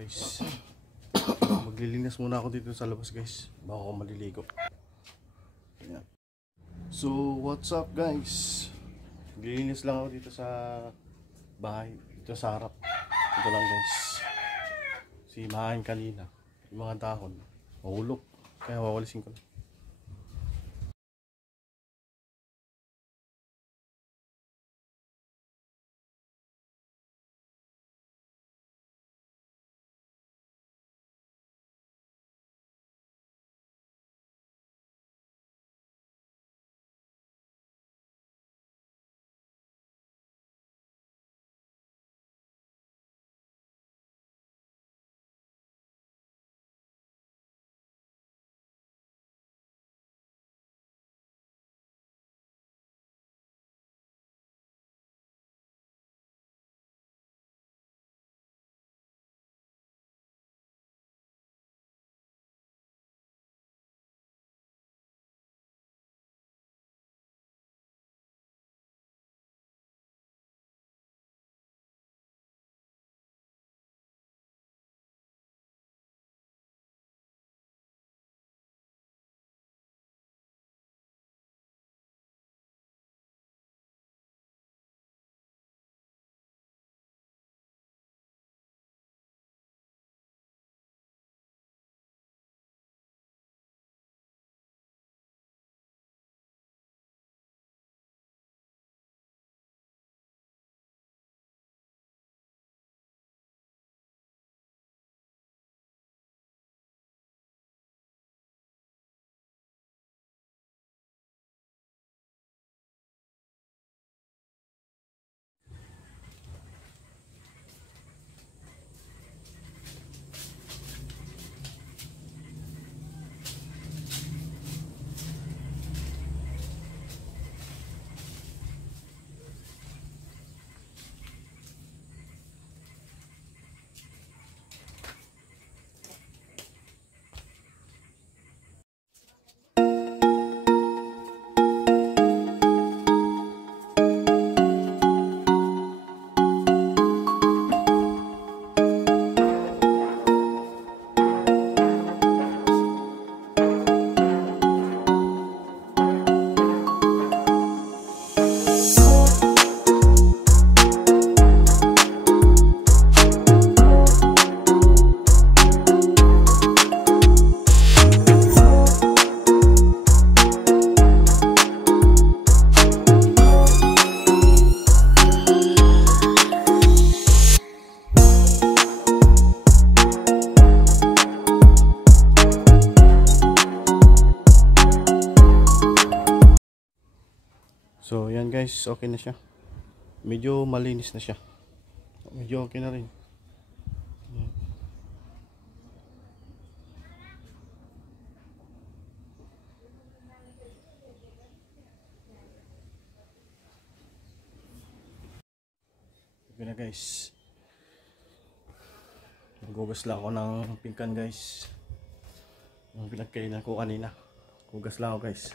Guys, maglilinis muna ako dito sa labas guys bago ako maliligo. Ayan. So what's up guys, maglilinis lang ako dito sa bahay, dito sa harap. Ito lang guys, si mahain kanina yung mga dahon mahulog, kaya wawalisin ko na. So yan guys, okay na siya. Medyo malinis na siya. Medyo okay na rin. Yan. Okay na guys. Nagugas lang ako ng pingkan guys. Yung pinagkainan ko kanina. Hugas lang ako guys.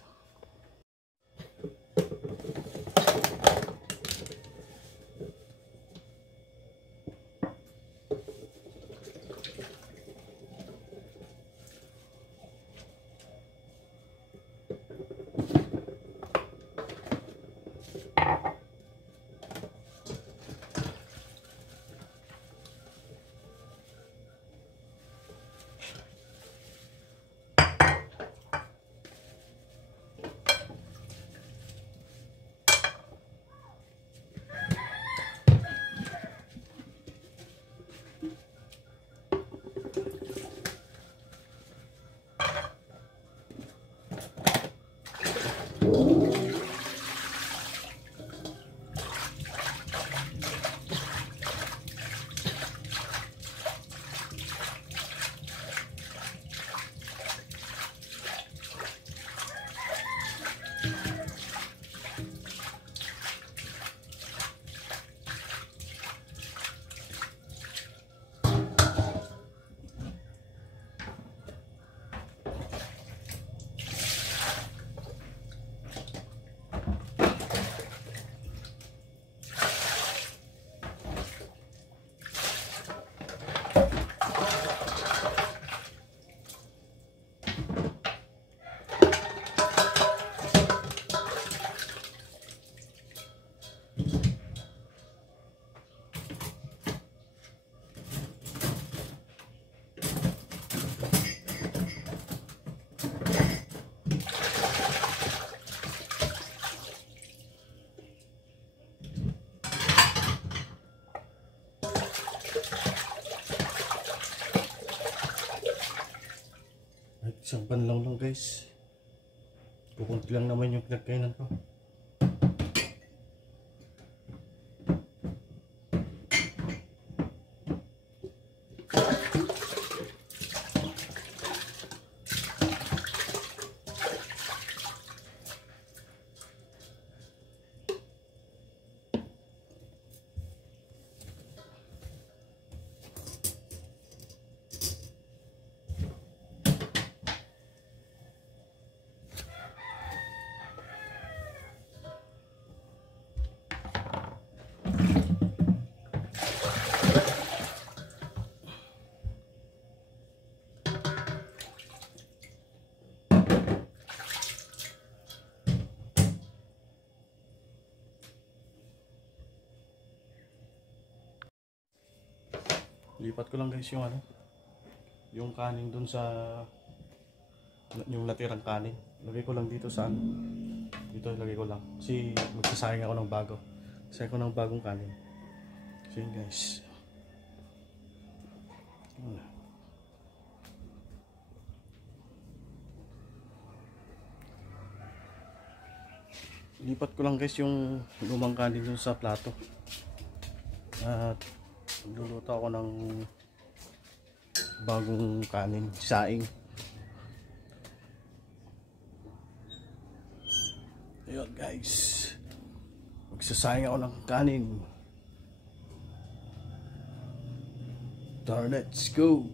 Isang panlaw lang guys. Kukunti lang naman yung pinagkainan ko. Lipat ko lang guys yung yung kanin dun sa yung natirang kanin. Lagay ko lang dito sa dito lagay ko lang kasi magsasayang ako ng bago. Sayang ko ng bagong kanin. So yun guys. Lipat ko lang guys yung lumang kanin dun sa plato. At luluto ako ng bagong kanin, saing. Ayun guys, magsasayang ako ng kanin. Tara, let's go.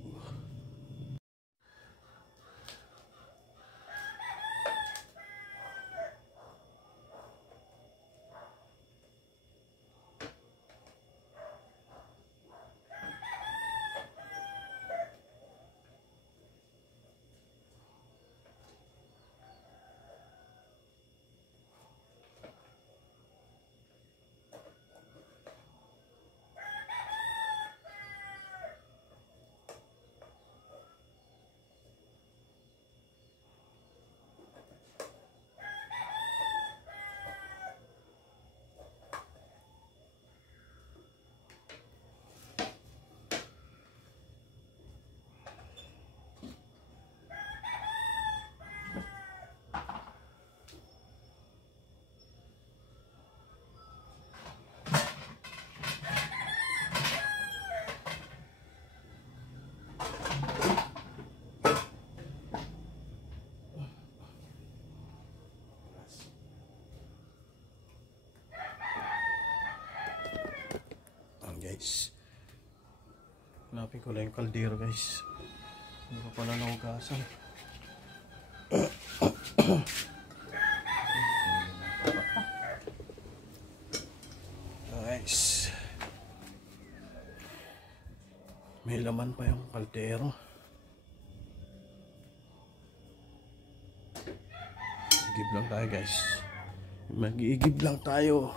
Guys, hanapin ko lang yung kaldero guys. Hindi ko pala nahugasan. Guys, may laman pa yung kaldero. Igib lang tayo guys. Mag-iigib lang tayo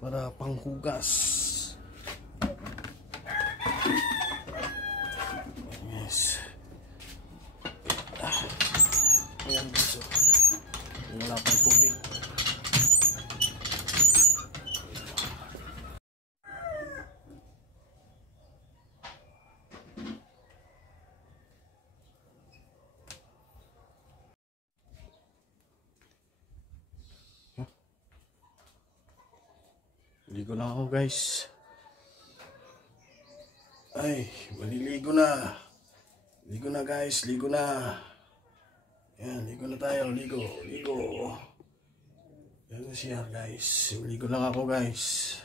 para panghugas. Yes. Ayan guys, wala pang tubig. Ligo na ako guys. Ay, maliligo na. Ligo na guys, ligo na. Yan, ligo na tayo, ligo. Yan na siya guys. Ligo lang ako guys.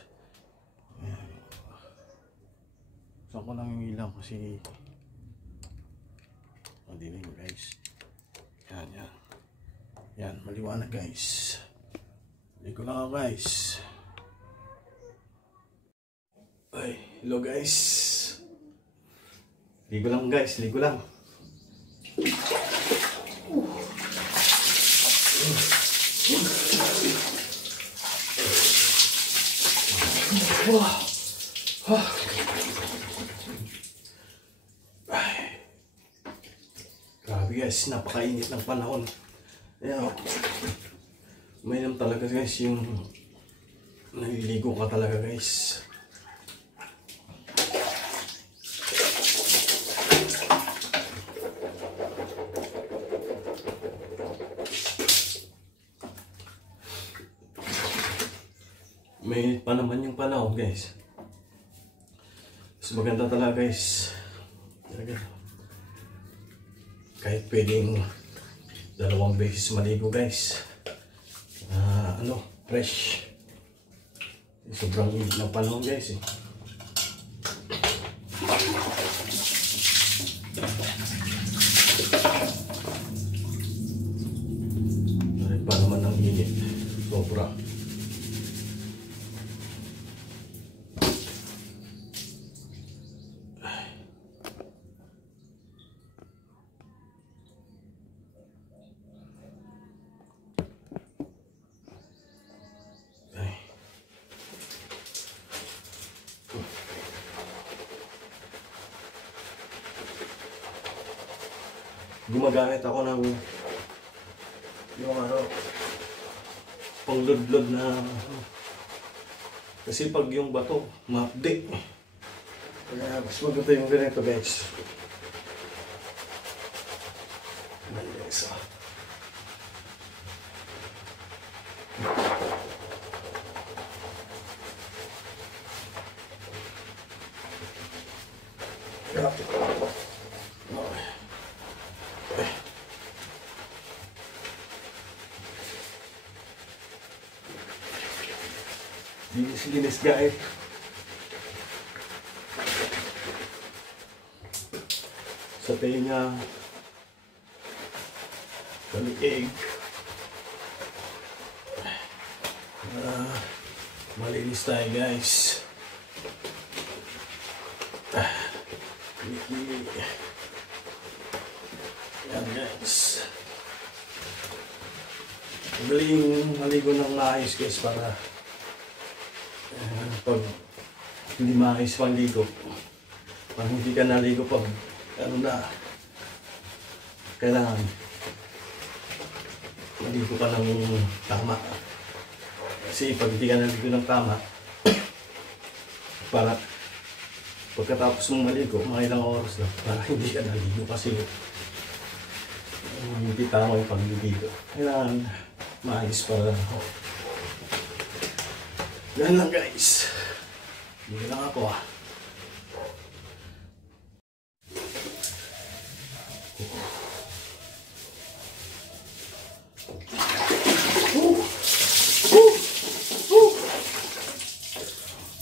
Yan. Saan ko lang yung ilaw kasi madilim guys. Yan. Yan, maliwanag guys. Ligo lang ako guys. Ay, hello guys. Ligo lang guys, ligo lang. Ay. Grabe guys, napakainit ng panahon. Ayan, mainam talaga guys yung naliligo ka talaga guys. Mainit pa naman yung panahon guys. Mas maganda talaga guys. Talaga. Kahit pwedeng 2 beses maligo guys. Fresh. Sobrang init ng panahon guys eh. Dahil pa naman ang init. Sobra. Gumagamit ako ng yung pangludlod na kasi pag yung bato ma-update kaya mas maganda yung ganito guys. Ayan guys. Linis guys. Sa tenga kaliig malinis tayo guys. Yan guys. Magaling maligo ng maayos guys para pag hindi maayos pang ligo, pag hindi ka naligo pag kailangan maligo ka ng tama. Kasi pag hindi ka naligo ng tama, para pagkatapos mong maligo, mga ilang oras lang, para hindi ka naligo kasi hindi tama yung pagliligo. Kailangan maayos para yan lang guys. Hindi lang ako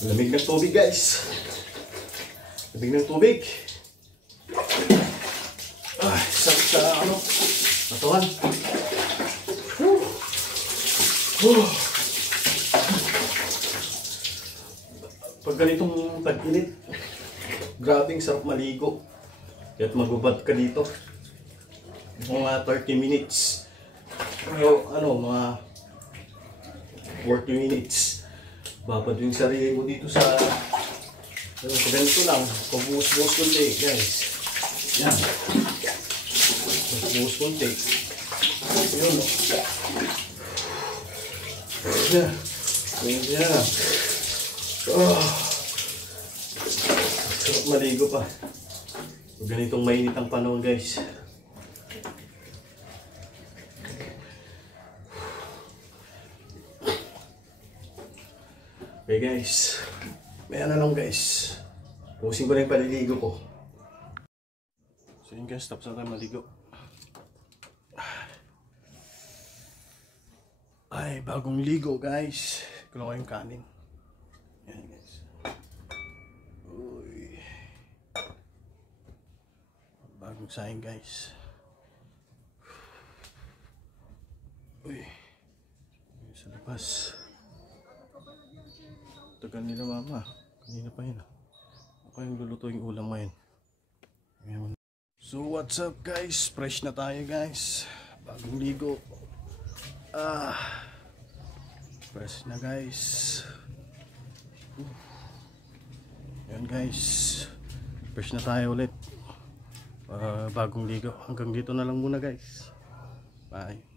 Lamig ng tubig guys. Lamig ng tubig. Sakit sa katawan. Pag ganitong tag-init, grabing sarap maligo. Kaya't magbabad ka dito. Mga 30 minutes. Mga 40 minutes. Babad yung sarili mo dito sa ganito lang. Pagbuhos-buhos kunti, guys. Yan. Pagbuhos kunti. Yun, Yan. Sarap maligo pa. Ganitong mainit ang panahon guys. Okay guys, may lang guys. Pusin ko na yung paliligo ko. So yun guys, tapos na tayo maligo. Ay, bagong ligo guys. Kulo ko yung kanin. Yan guys. Uy. Bagong saing guys. Uy. Sa labas. Tagal nila mama. Kanina pa yun. Ako yung luluto yung ulam ngayon. So what's up guys? Fresh na tayo guys. Bagong ligo. Fresh na guys. Yan guys. Fresh na tayo ulit. Bagong ligo. Hanggang dito na lang muna guys. Bye.